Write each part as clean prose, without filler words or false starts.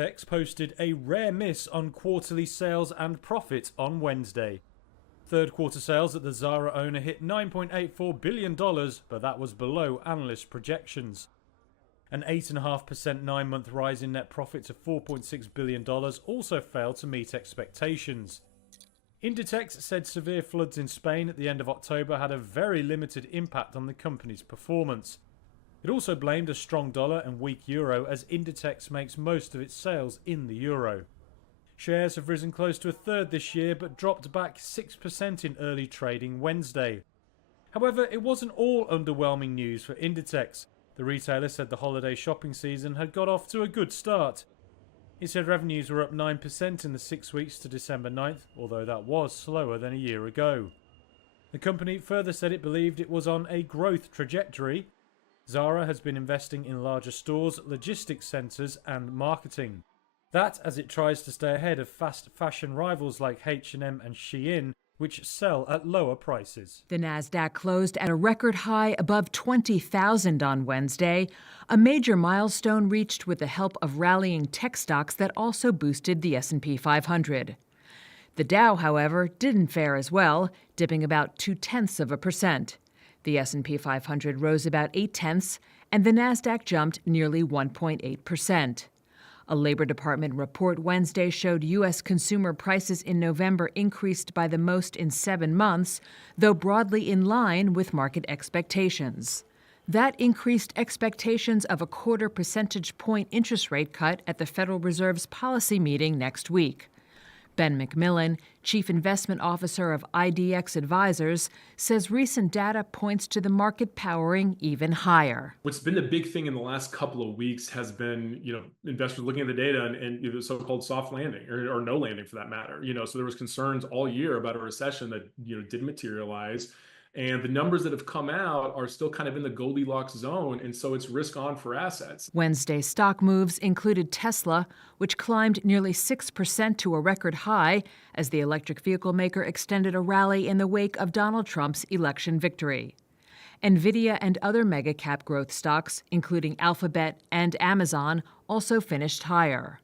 Inditex posted a rare miss on quarterly sales and profit on Wednesday. Third quarter sales at the Zara owner hit $9.84 billion, but that was below analyst projections. An 8.5% 9-month rise in net profit to $4.6 billion also failed to meet expectations. Inditex said severe floods in Spain at the end of October had a very limited impact on the company's performance. It also blamed a strong dollar and weak euro, as Inditex makes most of its sales in the euro. Shares have risen close to a third this year, but dropped back 6% in early trading Wednesday. However, it wasn't all underwhelming news for Inditex. The retailer said the holiday shopping season had got off to a good start. It said revenues were up 9% in the 6 weeks to December 9th, although that was slower than a year ago. The company further said it believed it was on a growth trajectory. Zara has been investing in larger stores, logistics centres and marketing. That as it tries to stay ahead of fast fashion rivals like H&M and Shein, which sell at lower prices. The Nasdaq closed at a record high above 20,000 on Wednesday, a major milestone reached with the help of rallying tech stocks that also boosted the S&P 500. The Dow, however, didn't fare as well, dipping about 0.2%. The S&P 500 rose about 0.8, and the Nasdaq jumped nearly 1.8%. A Labor Department report Wednesday showed U.S. consumer prices in November increased by the most in 7 months, though broadly in line with market expectations. That increased expectations of a 0.25 percentage point interest rate cut at the Federal Reserve's policy meeting next week. Ben McMillan, Chief Investment Officer of IDX Advisors, says recent data points to the market powering even higher. What's been the big thing in the last couple of weeks has been, investors looking at the data and the so-called soft landing or no landing for that matter. So there was concerns all year about a recession that, didn't materialize. And the numbers that have come out are still kind of in the Goldilocks zone, and so it's risk on for assets. Wednesday's stock moves included Tesla, which climbed nearly 6% to a record high as the electric vehicle maker extended a rally in the wake of Donald Trump's election victory. Nvidia and other mega-cap growth stocks, including Alphabet and Amazon, also finished higher.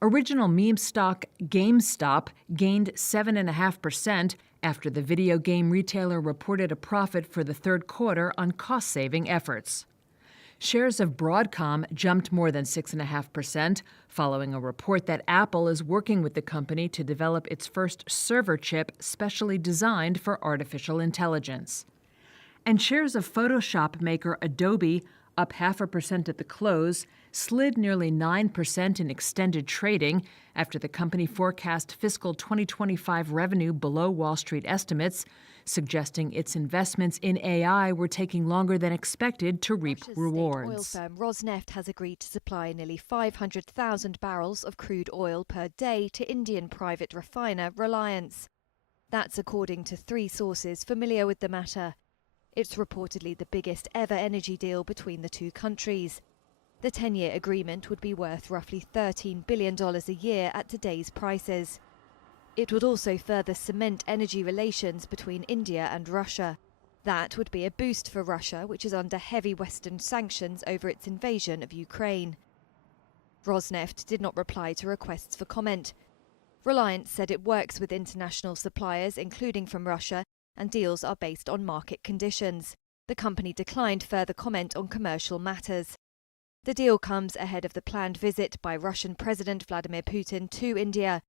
Original meme stock GameStop gained 7.5% after the video game retailer reported a profit for the third quarter on cost-saving efforts. Shares of Broadcom jumped more than 6.5%, following a report that Apple is working with the company to develop its first server chip specially designed for artificial intelligence. And shares of Photoshop maker Adobe, up 0.5% at the close, slid nearly 9% in extended trading after the company forecast fiscal 2025 revenue below Wall Street estimates, suggesting its investments in AI were taking longer than expected to reap rewards. State oil firm Rosneft has agreed to supply nearly 500,000 barrels of crude oil per day to Indian private refiner Reliance. That's according to 3 sources familiar with the matter. It's reportedly the biggest ever energy deal between the two countries. The 10-year agreement would be worth roughly $13 billion a year at today's prices. It would also further cement energy relations between India and Russia. That would be a boost for Russia, which is under heavy Western sanctions over its invasion of Ukraine. Rosneft did not reply to requests for comment. Reliance said it works with international suppliers, including from Russia, and deals are based on market conditions. The company declined further comment on commercial matters. The deal comes ahead of the planned visit by Russian President Vladimir Putin to India.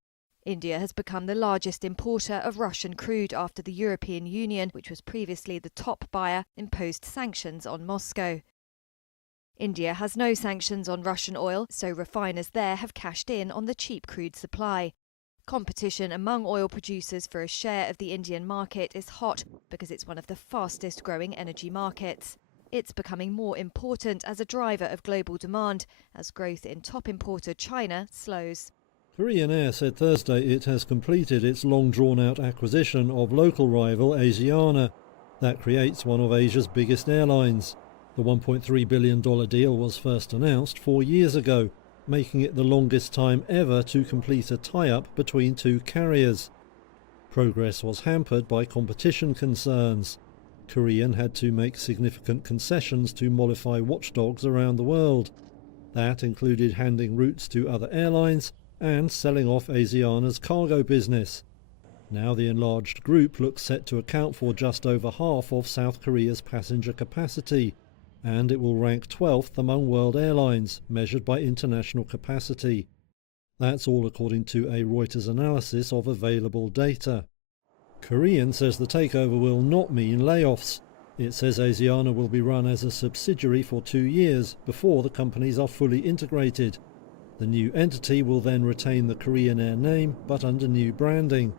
India has become the largest importer of Russian crude after the European Union, which was previously the top buyer, imposed sanctions on Moscow. India has no sanctions on Russian oil, so refiners there have cashed in on the cheap crude supply. Competition among oil producers for a share of the Indian market is hot because it's one of the fastest growing energy markets. It's becoming more important as a driver of global demand as growth in top importer China slows. Korean Air said Thursday it has completed its long-drawn-out acquisition of local rival Asiana. That creates one of Asia's biggest airlines. The $1.3 billion deal was first announced 4 years ago, making it the longest time ever to complete a tie-up between two carriers. Progress was hampered by competition concerns. Korean had to make significant concessions to mollify watchdogs around the world. That included handing routes to other airlines and selling off Asiana's cargo business. Now the enlarged group looks set to account for just over half of South Korea's passenger capacity, and it will rank 12th among world airlines, measured by international capacity. That's all according to a Reuters analysis of available data. Korean says the takeover will not mean layoffs. It says Asiana will be run as a subsidiary for 2 years before the companies are fully integrated. The new entity will then retain the Korean Air name, but under new branding.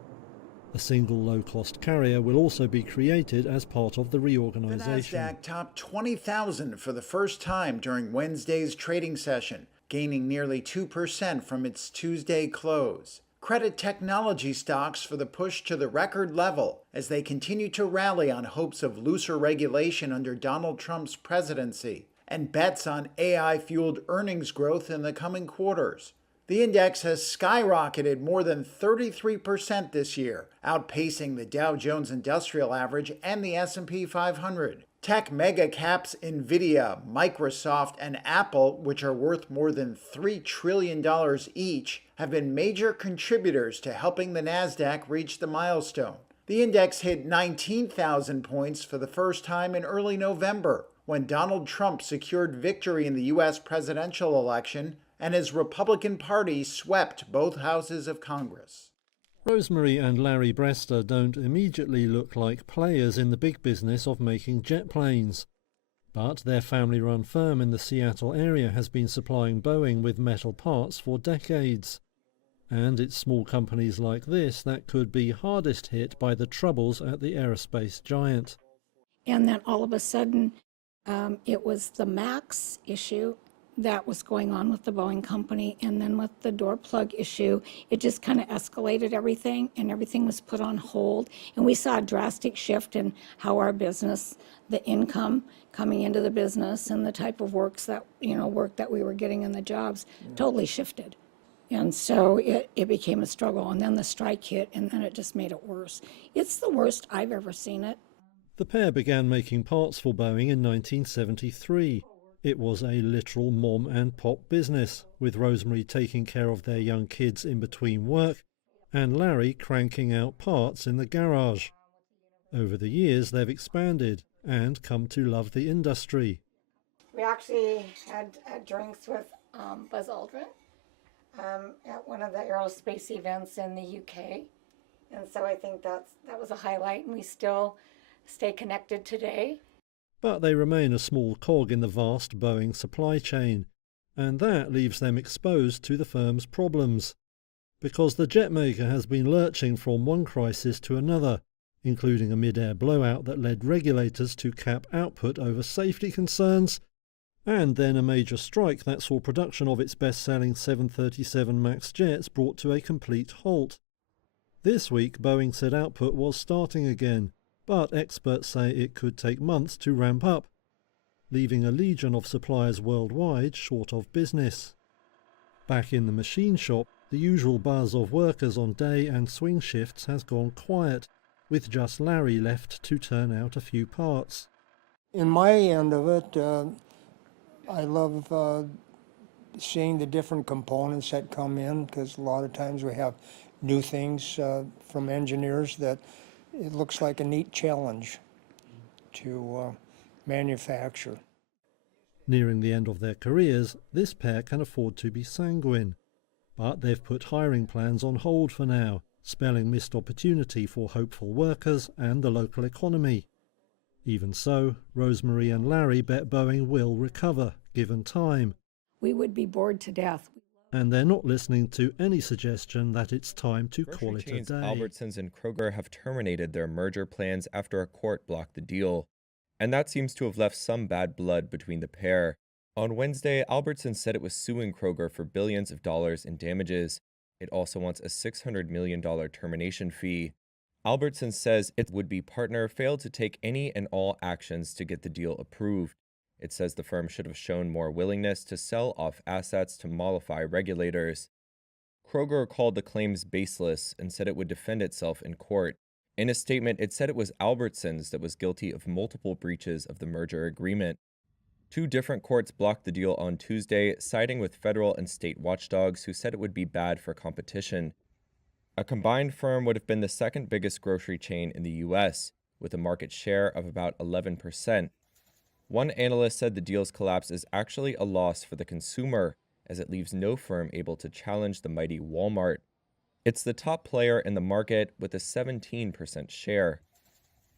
A single low-cost carrier will also be created as part of the reorganization. The Nasdaq topped 20,000 for the first time during Wednesday's trading session, gaining nearly 2% from its Tuesday close. Credit technology stocks for the push to the record level as they continue to rally on hopes of looser regulation under Donald Trump's presidency and bets on AI-fueled earnings growth in the coming quarters. The index has skyrocketed more than 33% this year, outpacing the Dow Jones Industrial Average and the S&P 500. Tech mega caps Nvidia, Microsoft, and Apple, which are worth more than $3 trillion each, have been major contributors to helping the Nasdaq reach the milestone. The index hit 19,000 points for the first time in early November, when Donald Trump secured victory in the U.S. presidential election and his Republican Party swept both houses of Congress. Rosemary and Larry Brester don't immediately look like players in the big business of making jet planes. But their family-run firm in the Seattle area has been supplying Boeing with metal parts for decades. And it's small companies like this that could be hardest hit by the troubles at the aerospace giant. And then all of a sudden, it was the MAX issue that was going on with the Boeing company, and then with the door plug issue, it just kind of escalated everything, and everything was put on hold. And we saw a drastic shift in how our business, the income coming into the business, and the type of work that we were getting in the jobs, totally shifted. And so it became a struggle, and then the strike hit, and then it just made it worse. It's the worst I've ever seen it. The pair began making parts for Boeing in 1973. It was a literal mom and pop business, with Rosemary taking care of their young kids in between work and Larry cranking out parts in the garage. Over the years they've expanded and come to love the industry. We actually had drinks with Buzz Aldrin at one of the aerospace events in the UK. And so I think that was a highlight, and we still stay connected today. But they remain a small cog in the vast Boeing supply chain, and that leaves them exposed to the firm's problems. Because the jet maker has been lurching from one crisis to another, including a mid-air blowout that led regulators to cap output over safety concerns, and then a major strike that saw production of its best-selling 737 MAX jets brought to a complete halt. This week, Boeing said output was starting again, but experts say it could take months to ramp up, leaving a legion of suppliers worldwide short of business. Back in the machine shop, the usual buzz of workers on day and swing shifts has gone quiet, with just Larry left to turn out a few parts. In my end of it, I love seeing the different components that come in, because a lot of times we have new things from engineers that it looks like a neat challenge to manufacture. Nearing the end of their careers, this pair can afford to be sanguine. But they've put hiring plans on hold for now, spelling missed opportunity for hopeful workers and the local economy. Even so, Rosemary and Larry bet Boeing will recover, given time. We would be bored to death. And they're not listening to any suggestion that it's time to Grocery call it a chains day. Albertsons and Kroger have terminated their merger plans after a court blocked the deal, and that seems to have left some bad blood between the pair. On Wednesday, Albertsons said it was suing Kroger for billions of dollars in damages. It also wants a $600 million termination fee. Albertsons says its would-be partner failed to take any and all actions to get the deal approved. It says the firm should have shown more willingness to sell off assets to mollify regulators. Kroger called the claims baseless and said it would defend itself in court. In a statement, it said it was Albertsons that was guilty of multiple breaches of the merger agreement. Two different courts blocked the deal on Tuesday, siding with federal and state watchdogs who said it would be bad for competition. A combined firm would have been the second biggest grocery chain in the U.S., with a market share of about 11%. One analyst said the deal's collapse is actually a loss for the consumer, as it leaves no firm able to challenge the mighty Walmart. It's the top player in the market with a 17% share.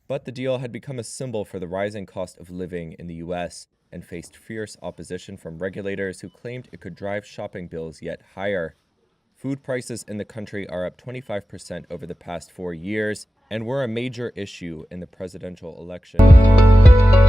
But the deal had become a symbol for the rising cost of living in the U.S. and faced fierce opposition from regulators who claimed it could drive shopping bills yet higher. Food prices in the country are up 25% over the past 4 years and were a major issue in the presidential election.